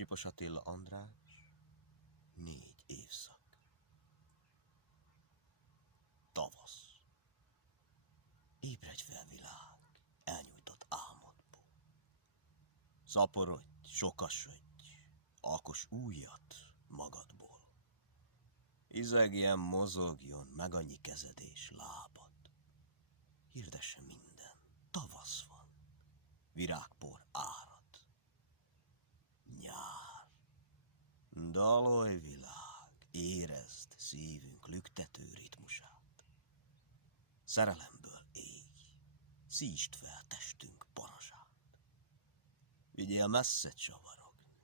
Csipos Attila András, 4 évszak. Tavasz. Ébredj fel, világ, elnyújtott álmodból. Szaporodj, sokasodj, alkos újat magadból. Izegjen, mozogjon meg annyi kezed és lábad. Hirdesse minden, tavasz van, virágpor árad. Nyár. Dalolj, világ, érezd szívünk lüktető ritmusát. Szerelemből élj, szítsd fel testünk panasát. Vigyél messze csavarogni,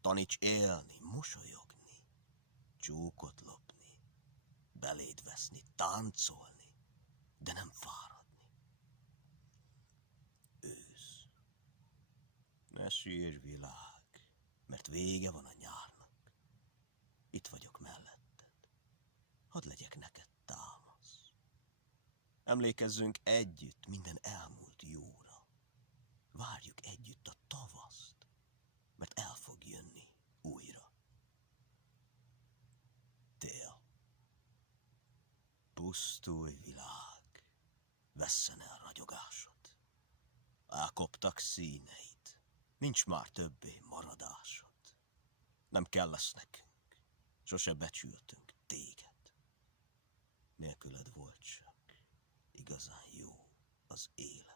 taníts élni, mosolyogni, csókot lopni, beléd veszni, táncolni, de nem fáradni. Ősz. Ne sírj, világ, mert vége van a nyárnak. Itt vagyok melletted, hadd legyek neked támasz. Emlékezzünk együtt minden elmúlt jóra. Várjuk együtt a tavaszt, mert el fog jönni újra. Tél. Pusztulj, világ, vesszen el ragyogásod. Elkoptak színeid, nincs már többé maradásod. Nem kellesz nekünk, sose becsültünk téged. Nélküled volt csak igazán jó az élet.